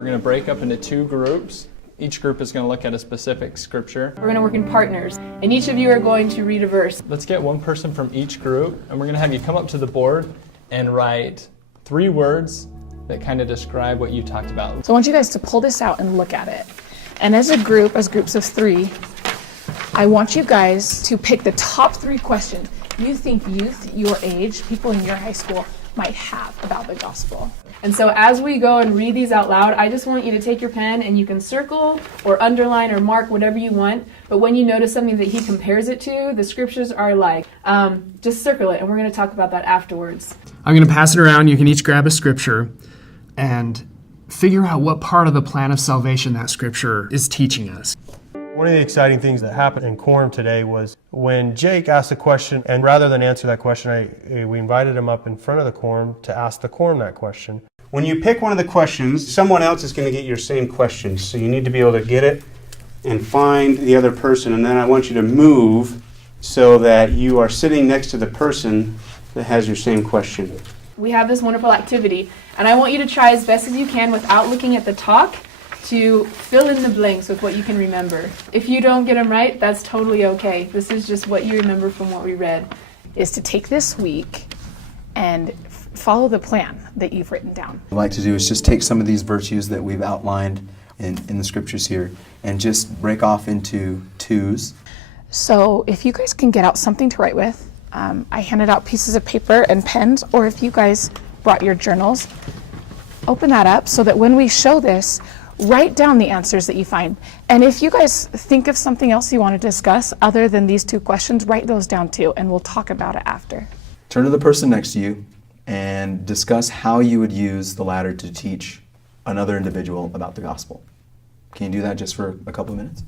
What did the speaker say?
We're going to break up into two groups. Each group is going to look at a specific scripture. We're going to work in partners, and each of you are going to read a verse. Let's get one person from each group, and we're going to have you come up to the board and write 3 words that kind of describe what you talked about. So I want you guys to pull this out and look at it. And as a group, as groups of 3, I want you guys to pick the top 3 questions you think youth your age, people in your high school, might have about the gospel. And so as we go and read these out loud, I just want you to take your pen and you can circle or underline or mark whatever you want. But when you notice something that he compares it to, the scriptures are like, just circle it, and we're going to talk about that afterwards. I'm going to pass it around. You can each grab a scripture and figure out what part of the plan of salvation that scripture is teaching us. One of the exciting things that happened in quorum today was when Jake asked a question, and rather than answer that question, we invited him up in front of the quorum to ask the quorum that question. When you pick one of the questions, someone else is going to get your same question. So you need to be able to get it and find the other person. And then I want you to move so that you are sitting next to the person that has your same question. We have this wonderful activity, and I want you to try as best as you can without looking at the talk to fill in the blanks with what you can remember. If you don't get them right, that's totally okay. This is just what you remember from what we read. Is to take this week and follow the plan that you've written down. What I'd like to do is just take some of these virtues that we've outlined in the scriptures here and just break off into 2s. So if you guys can get out something to write with, I handed out pieces of paper and pens, or if you guys brought your journals, open that up so that when we show this, write down the answers that you find. And if you guys think of something else you want to discuss other than these 2 questions, write those down too, and we'll talk about it after. Turn to the person next to you and discuss how you would use the ladder to teach another individual about the gospel. Can you do that just for a couple of minutes?